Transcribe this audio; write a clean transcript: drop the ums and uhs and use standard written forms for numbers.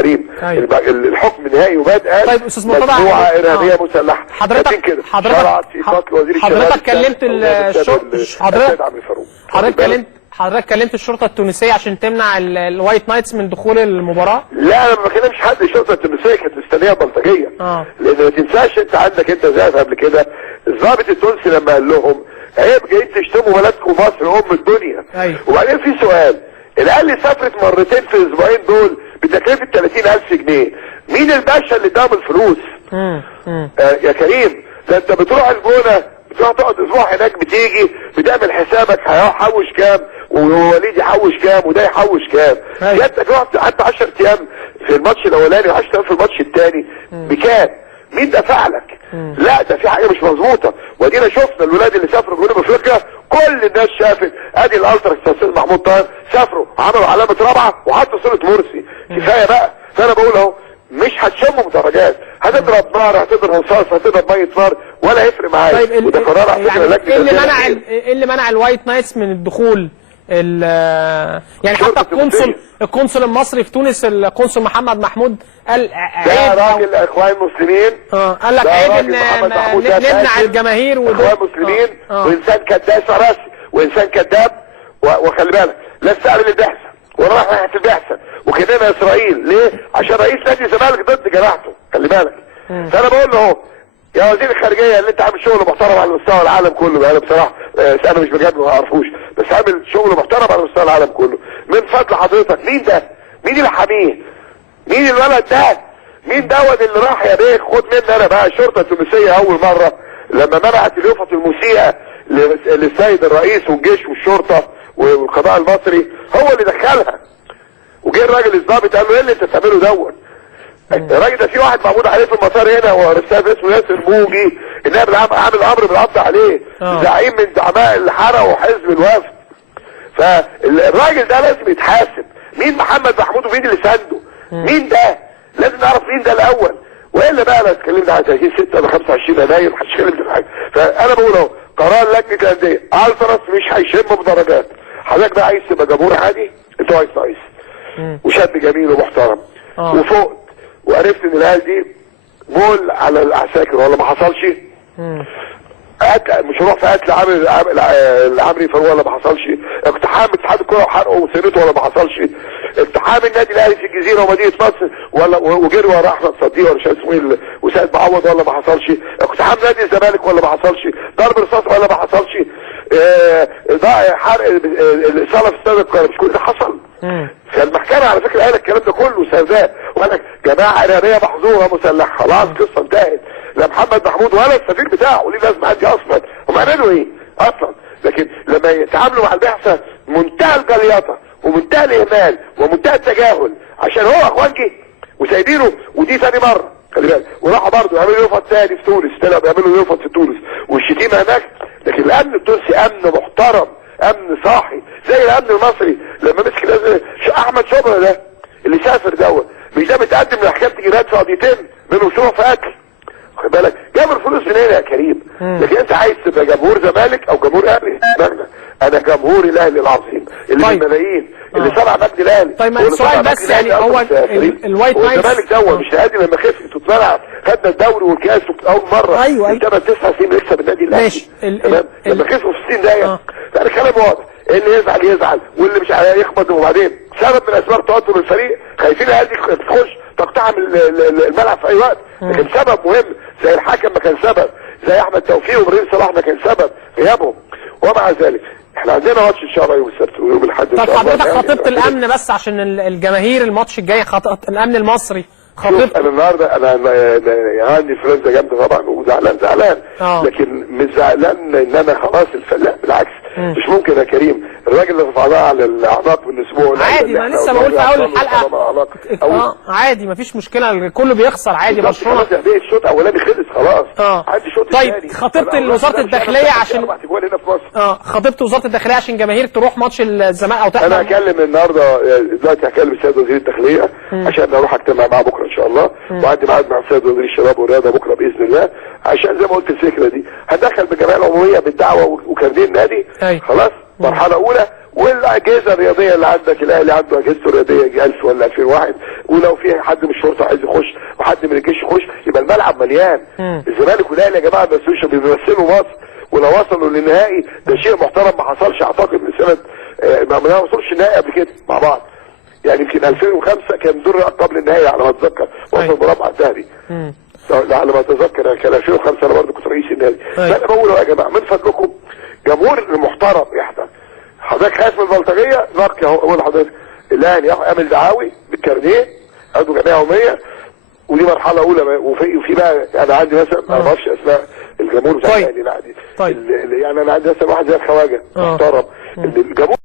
كريم. الحكم النهائي وباد قال طيب استاذ مرتضى، مجموعه ارهابيه مسلحه. حضرتك كلمت حضرتك كلمت الشرطه التونسيه عشان تمنع الوايت نايتس من دخول المباراه؟ لا انا ما بكلمش حد. الشرطه التونسيه كانت مستنيه بلطجيه. لان ما تنساش انت عندك انت زيف قبل كده الضابط التونسي لما قال لهم عيب جايين تشتموا بلدكم مصر ام الدنيا. أيوة. وبعدين في سؤال، الاهلي سافرت مرتين في الاسبوعين دول بتكلفه 30,000 جنيه. مين الباشا اللي اداهم الفلوس؟ يا كريم، ده انت بتروح الجونه بتروح تقعد اسبوع هناك، بتيجي بتعمل حسابك هيحوش كام ووليد يحوش كام وده يحوش كام. انت رحت قعدت 10 ايام في الماتش الاولاني و10 ايام في الماتش الثاني بكام؟ مين دفع لك؟ لا ده في حاجه مش مظبوطه. ودينا شفنا الولاد اللي سافروا جنوب افريقيا كل الناس شافت. ادي الالتراس الاستاذ محمود طاهر سافروا عملوا علامه رابعه وحطوا صوره مرسي. كفايه بقى. فانا بقول اهو مش هتشموا بدرجات، هتضرب نار هتضرب رصاص هتضرب ميه نار ولا هيفرق معايا. طيب وده قرار على فكره ايه اللي منع الوايت نايتس من الدخول؟ يعني حتى القنصل المصري في تونس القنصل محمد محمود قال ده راجل اخوان مسلمين. قال لك عيب ان نمنع الجماهير اخوان مسلمين وانسان كذاب راسي وانسان كذاب. وخلي بالك لا استقبل البعثه ولا راح ناحيه البعثه وكلنا اسرائيل ليه؟ عشان رئيس نادي الزمالك ضد جماعته. خلي بالك. فانا بقول له اهو يا وزير الخارجيه اللي انت عامل شغل محترم على مستوى العالم كله. انا بصراحه انا مش بجد ما اعرفوش بس عامل شغل محترم على مستوى العالم كله. من فضل حضرتك مين ده؟ مين اللي حاميه؟ مين الولد ده؟ مين دوت اللي راح يا بيه؟ خد مني انا بقى. الشرطه التونسيه اول مره لما منعت اليافطه المسيئه للسيد الرئيس والجيش والشرطه والقضاء المصري هو اللي دخلها. وجه الراجل الضابط قال له ايه اللي انت بتعمله دوت؟ الراجل ده في واحد معمول عليه في المطار هنا ورسالة اسمه ياسر موجي النائب العام عامل امر بالقبض عليه. زعيم من زعماء اللي حرقوا حزب الوفد. فالراجل ده لازم يتحاسب. مين محمد محمود ومين اللي سانده؟ مين ده؟ لازم نعرف مين ده الاول. والا بقى لو اتكلمنا عن 30 6 ل 25 يناير محدش يتكلم في حاجه. فانا بقول اهو قرار لجنه الانديه التراس مش هيشم بدرجات. حضرتك بقى عايز تبقى جمهور عادي انت عايز رئيس وشاب جميل ومحترم وفوقت وعرفت ان الاهلي دي مول على العساكر ولا ما حصلش؟ مش هروح في قتل العمري فاروق ولا ما حصلش؟ اقتحام اتحاد الكوره وحرقه وسيرته ولا ما حصلش؟ اقتحام النادي الاهلي في الجزيره ومدينه نصر ولا وجري ورا احمد صديق ولا مش عارف اسمه ايه وسيد معوض ولا ما حصلش؟ اقتحام نادي الزمالك ولا ما حصلش؟ ضرب رصاص ولا ما حصلش؟ حرق الاصاله في استاد القاهره مش كل ده حصل؟ فالمحكمه على فكره قالت الكلام ده كله سوداء وقال لك جماعه ارهابيه محظوره مسلحه. خلاص قصه انتهت. لا محمد محمود ولا السفير بتاعه ليه لازم عندي اصلا. هم عملوا ايه اصلا؟ لكن لما يتعاملوا مع البعثه منتهى الجليطه ومنتهى الاهمال ومنتهى التجاهل عشان هو اخوانجي وسايبينه. ودي ثاني مره خلي بالك. وراحوا برضه يعملوا يوفط ثاني في تونس. طلعوا بيعملوا يوفط في تونس والشتيمه هناك. لكن الامن التونسي امن محترم امن صاحي زي الامن المصري. لما مسك احمد شبرا ده اللي سافر دوت مش ده متقدم لحكامه جنايات في قضيتين منهم شبهه في قتل. خد بالك جاب الفلوس منين يا كريم؟ لكن انت عايز تبقى جمهور زمالك او جمهور اهلي. انا جمهور الاهلي العظيم اللي بالملايين اللي صنع مجد الاهلي. طيب السؤال بس يعني هو الوايت نايتس الزمالك دوت مش هادي لما خف انتوا اتمنع خدنا الدوري والكاس اول مره. ايوه انت 9 سنين نكسب النادي الاهلي. ماشي. تمام لما خسروا في 60 دقيقه يعني كلام واضح. اللي يزعل يزعل واللي مش يخبط. وبعدين سبب من اسباب توتر الفريق خايفين الاهلي تخش تقتحم الملعب في اي وقت. لكن سبب مهم زي الحكم ما كان سبب زي احمد توفيق وابراهيم صلاح ما كان سبب غيابهم. ومع ذلك احنا عندنا ماتش ان شاء الله يوم السبت ويوم الاحد ان شاء الله. طب حضرتك خطيبه الامن بس عشان الجماهير الماتش الجاي الامن المصري خطيبه. انا النهارده انا عندي انفلونزا جامده طبعا وزعلان لكن مش زعلان ان انا خلاص لا بالعكس. مش ممكن يا كريم الراجل اللي رفعناه على الاعناق من اسبوع عادي. ما لسه بقول في اول الحلقه عادي مفيش مشكله كله بيخسر عادي. برشلونه خلاص يا الشوط الاولاني خلص خلاص. عادي شوط طيب خطيبت وزاره الداخليه عشان خطيبت وزاره الداخليه عشان جماهير تروح ماتش الزمالك او تحضر. انا هكلم النهارده دلوقتي هكلم السيد وزير الداخليه عشان اروح اجتمع معاه بكره ان شاء الله. وعندي ميعاد مع السيد وزير الشباب والرياضه بكره باذن الله عشان زي ما قلت الفكره دي هدخل بالجمعيه العموميه بالدعوه وكارنيه النادي. خلاص مرحله اولى والاجهزه الرياضيه اللي عندك، الاهلي عنده اجهزته الرياضيه 1000 ولا 2000 واحد، ولو في حد من الشرطه عايز يخش وحد من الجيش يخش يبقى الملعب مليان. الزمالك والاهلي يا جماعه بيمثلوا مصر، ولو وصلوا للنهائي ده شيء محترم ما حصلش اعتقد من سنه ما وصلش النهائي قبل كده مع بعض. يعني يمكن 2005 كان دور قبل النهائي على ما اتذكر، وصل مربع ذهبي. على ما اتذكر كان 2005 انا برضه كنت رئيس النادي. فانا بقول يا جماعه من فضلكم جمهور المحترم يحضر. حضرتك خايف من البلطجيه؟ نقي اهو اقول لحضرتك الاهلي يعمل دعاوي بالكارنيه عنده جمعيه يوميه، ودي مرحله اولى. وفي بقى انا عندي مثلا ما اعرفش اسماء الجمهور بتاع الاهلي. طيب يعني انا عندي مثلا واحد زي الخواجه محترم. الجمهور